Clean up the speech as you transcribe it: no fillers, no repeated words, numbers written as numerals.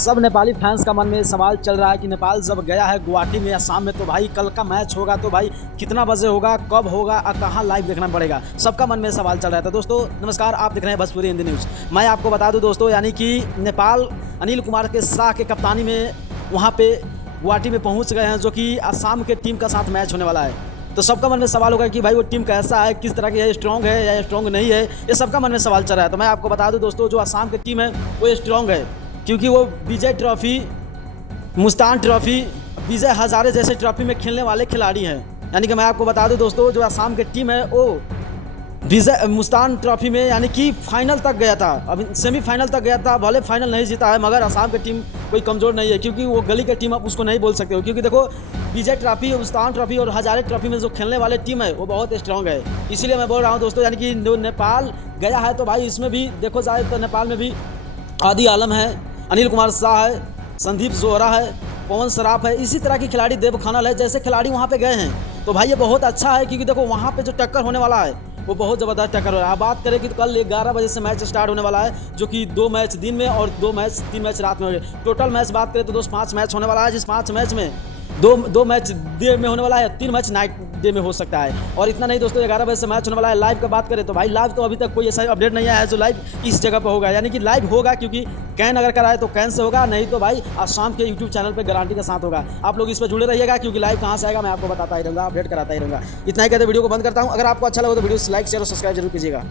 सब नेपाली फैंस का मन में सवाल चल रहा है कि नेपाल जब गया है गुवाहाटी में असम में, तो भाई कल का मैच होगा तो भाई कितना बजे होगा, कब होगा और कहाँ लाइव देखना पड़ेगा। सबका मन में सवाल चल रहा था। दोस्तों नमस्कार, आप देख रहे हैं भोजपुरी हिंदी न्यूज़। मैं आपको बता दूं दोस्तों, यानी कि नेपाल अनिल कुमार के शाह के कप्तानी में वहाँ पे गुवाहाटी में पहुँच गए हैं, जो कि असम के टीम का साथ मैच होने वाला है। तो सबका मन में सवाल होगा कि भाई वो टीम कैसा है, किस तरह की है, स्ट्रॉन्ग है या स्ट्रॉन्ग नहीं है, ये सबका मन में सवाल चल रहा है। तो मैं आपको बता दूं दोस्तों, जो असम की टीम है वो स्ट्रॉन्ग है, क्योंकि वो विजय ट्रॉफी, मुस्तान ट्रॉफी, विजय हजारे जैसे ट्रॉफी में खेलने वाले खिलाड़ी हैं। यानी कि मैं आपको बता दूं दोस्तों, जो असम की टीम है वो विजय मुस्तान ट्रॉफी में यानी कि फाइनल तक गया था, अभी सेमीफाइनल तक गया था। भले फाइनल नहीं जीता है, मगर असम की टीम कोई कमज़ोर नहीं है, क्योंकि वो गली की टीम आप उसको नहीं बोल सकते हो। क्योंकि देखो, विजय ट्रॉफी, मुस्तान ट्रॉफी और हजारे ट्रॉफी में जो खेलने वाले टीम है वो बहुत स्ट्रॉन्ग है। इसीलिए मैं बोल रहा हूँ दोस्तों, यानी कि जो नेपाल गया है तो भाई इसमें भी देखो जाए तो नेपाल में भी आदि आलम है, अनिल कुमार शाह है, संदीप जोहरा है, पवन सराफ है, इसी तरह के खिलाड़ी, देव खानल है, जैसे खिलाड़ी वहाँ पे गए हैं। तो भाई ये बहुत अच्छा है, क्योंकि देखो वहाँ पे जो टक्कर होने वाला है वो बहुत ज़बरदस्त टक्कर हो रहा है। बात करें कि तो कल 11 बजे से मैच स्टार्ट होने वाला है, जो कि 2 मैच दिन में और 3 मैच रात में होंगे। टोटल मैच बात करें तो दोस्त 5 मैच होने वाला है, जिस 5 मैच में दो मैच डे में होने वाला है, 3 मैच नाइट डे में हो सकता है। और इतना नहीं दोस्तों, 11 बजे से मैच होने वाला है। लाइव का बात करें तो भाई लाइव तो अभी तक कोई ऐसा अपडेट नहीं आया है जो लाइव इस जगह पर होगा। यानी कि लाइव होगा, क्योंकि कैन अगर कराए तो कैन से होगा, नहीं तो भाई शाम के यूट्यूब चैनल पर गारंटी के साथ होगा। आप लोग इस पर जुड़े रहिएगा, क्योंकि लाइव कहाँ से आएगा मैं आपको बताता ही रहूँगा, अपडेट कराता ही रहूँगा। इतना ही कहते वीडियो को बंद करता हूँ। अगर आपको अच्छा लगा तो वीडियो लाइक शेयर और सब्सक्राइब जरूर कीजिएगा।